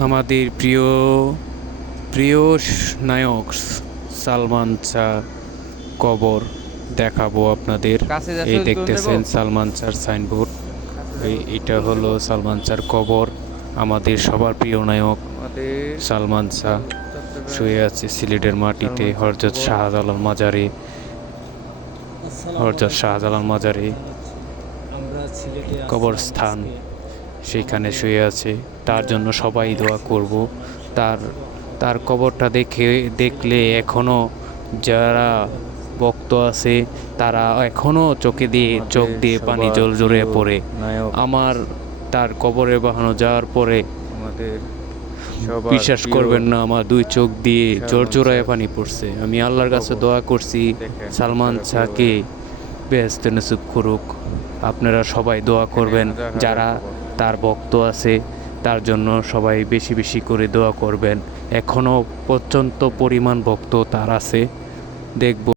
আমাদের প্রিয় প্রিয় নায়ক সালমান শাহ কবর দেখাবো আপনাদের। কাছে যাচ্ছে এই ওদিকে দেখতেছেন সালমান শাহর সাইনবোর্ড। এটা হলো সালমান শাহর কবর। আমাদের সবার প্রিয় নায়ক আমাদের সালমান শাহ শুয়ে আছে সিলেটের মাটিতে হযরত শাহজালাল মাজারে। হযরত শাহজালাল মাজারে আমরা সিলেটে কবরস্থান, সেইখানে শুয়ে আছে। তার জন্য সবাই দোয়া করব। তার তার কবরটা দেখলে এখনও যারা ভক্ত আছে তারা এখনও চোখ দিয়ে পানি জল জড়িয়ে পড়ে। আমার তার কবরে বাহানো যাওয়ার পরে আমাদের বিশ্বাস করবেন না, আমার দুই চোখ দিয়ে জড়জড়ায় পানি পড়ছে। আমি আল্লাহর কাছে দোয়া করছি সালমান শাহকে বেহেশতে নসিব করুক। আপনারা সবাই দোয়া করবেন, যারা তার ভক্ত আছে তার জন্য সবাই বেশি বেশি করে দোয়া করবেন। এখনও পর্যন্ত পরিমাণ ভক্ত তার আছে। দেখব